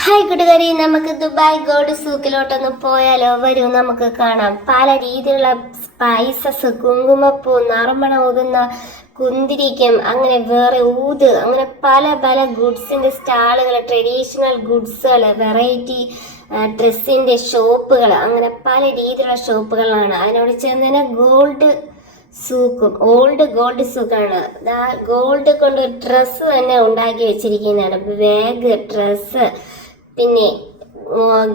Hi കൂട്ടുകാരി, നമുക്ക് Dubai gold സൂക്കിലോട്ടൊന്ന് പോയാലോ? വരൂ, നമുക്ക് കാണാം. പല രീതിയിലുള്ള സ്പൈസസ്, കുങ്കുമപ്പൂ, നറുമണം ഊതുന്ന കുന്തിരിക്കം, അങ്ങനെ വേറെ അങ്ങനെ പല പല ഗുഡ്സിന്റെ സ്റ്റാളുകൾ, ട്രഡീഷണൽ ഗുഡ്സുകൾ, വെറൈറ്റി ഡ്രസ്സിന്റെ ഷോപ്പുകൾ, അങ്ങനെ പല രീതിയിലുള്ള ഷോപ്പുകളാണ്. അതിനോട് ചേർന്ന് ഗോൾഡ് സൂക്കും, ഓൾഡ് ഗോൾഡ് സൂക്കാണ്. ഗോൾഡ് കൊണ്ട് ഡ്രസ്സ് തന്നെ ഉണ്ടാക്കി വെച്ചിരിക്കുന്നതാണ്. ബാഗ്, ഡ്രസ്സ്, പിന്നെ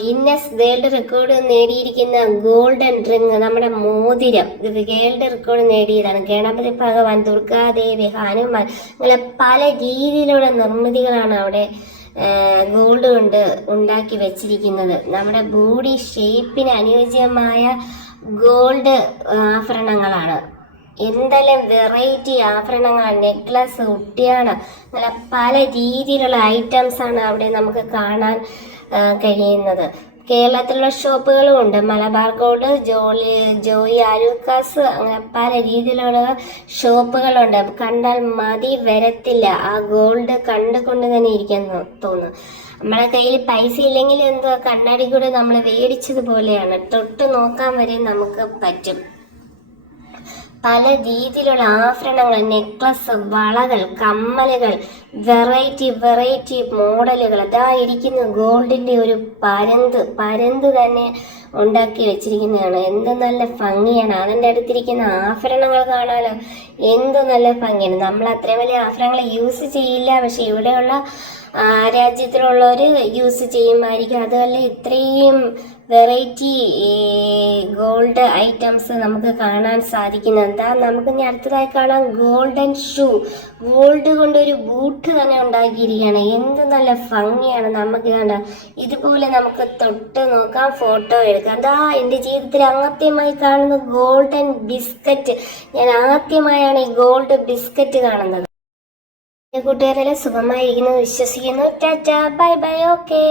ഗിന്നസ് വേൾഡ് റെക്കോർഡ് നേടിയിരിക്കുന്ന ഗോൾഡൻ റിങ്, നമ്മുടെ മോതിരം, ഇത് വേൾഡ് റെക്കോർഡ് നേടിയതാണ്. ഗണപതി ഭഗവാൻ, ദുർഗാദേവി, ഹനുമാൻ, അങ്ങനെ പല രീതിയിലുള്ള നിർമ്മിതികളാണ് അവിടെ ഗോൾഡ് കൊണ്ട് ഉണ്ടാക്കി വെച്ചിരിക്കുന്നത്. നമ്മുടെ ബോഡി ഷേപ്പിന് അനുയോജ്യമായ ഗോൾഡ് ആഭരണങ്ങളാണ്. എന്തെല്ലാം വെറൈറ്റി ആഭരണങ്ങൾ, നെക്ലസ്, ഉട്ടിയാണ്, അങ്ങനെ പല രീതിയിലുള്ള ഐറ്റംസ് ആണ് അവിടെ നമുക്ക് കാണാൻ കഴിയുന്നത്. കേരളത്തിലുള്ള ഷോപ്പുകളും ഉണ്ട്. മലബാർ ഗോൾഡ്, ജോയി ആലുക്കാസ്, അങ്ങനെ പല രീതിയിലുള്ള ഷോപ്പുകളുണ്ട്. കണ്ടാൽ മതി വരത്തില്ല. ആ ഗോൾഡ് കണ്ടുകൊണ്ട് തന്നെ ഇരിക്കാൻ തോന്നും. നമ്മളെ കയ്യിൽ പൈസ ഇല്ലെങ്കിൽ എന്തോ കണ്ണാടി കൂടെ നമ്മൾ മേടിച്ചതുപോലെയാണ്. തൊട്ട് നോക്കാൻ വരെ നമുക്ക് പറ്റും. പല രീതിയിലുള്ള ആഭരണങ്ങൾ, നെക്ലസ്, വളകൾ, കമ്മലുകൾ, വെറൈറ്റി മോഡലുകൾ. അതാ ഇരിക്കുന്ന ഗോൾഡിന്റെ ഒരു പരന്ത് തന്നെ ഉണ്ടാക്കി വെച്ചിരിക്കുന്നതാണ്. എന്ത് നല്ല ഭംഗിയാണ്. അതിൻ്റെ അടുത്തിരിക്കുന്ന ആഭരണങ്ങൾ കാണാനോ എന്ത് നല്ല ഭംഗിയാണ്. നമ്മൾ അത്രയും വലിയ ആഭരണങ്ങൾ യൂസ് ചെയ്യില്ല, പക്ഷെ ഇവിടെയുള്ള രാജ്യത്തിലുള്ളവർ യൂസ് ചെയ്യുമായിരിക്കും. അതുമല്ല, ഇത്രയും വെറൈറ്റി ഗോൾഡ് ഐറ്റംസ് നമുക്ക് കാണാൻ സാധിക്കുന്നത്. എന്താ, നമുക്ക് ഇനി അടുത്തതായി കാണാം ഗോൾഡൻ ഷൂ. ഗോൾഡ് കൊണ്ട് ഒരു ബൂട്ട് തന്നെ ഉണ്ടാക്കിയിരിക്കുകയാണ്. എന്ത് നല്ല ഭംഗിയാണ്. നമുക്ക് കണ്ട ഇതുപോലെ നമുക്ക് തൊട്ട് നോക്കാം, ഫോട്ടോ എടുക്കാം. എന്താ, എൻ്റെ ജീവിതത്തിൽ ആദ്യമായി കാണുന്ന ഗോൾഡൻ ബിസ്ക്കറ്റ്. ഞാൻ ആദ്യമായാണ് ഈ ഗോൾഡ് ബിസ്ക്കറ്റ് കാണുന്നത്. കൂട്ടുകാരെല്ലാം സുഖമായിരിക്കുന്നു വിശ്വസിക്കുന്നു. Tata, bye bye, okay.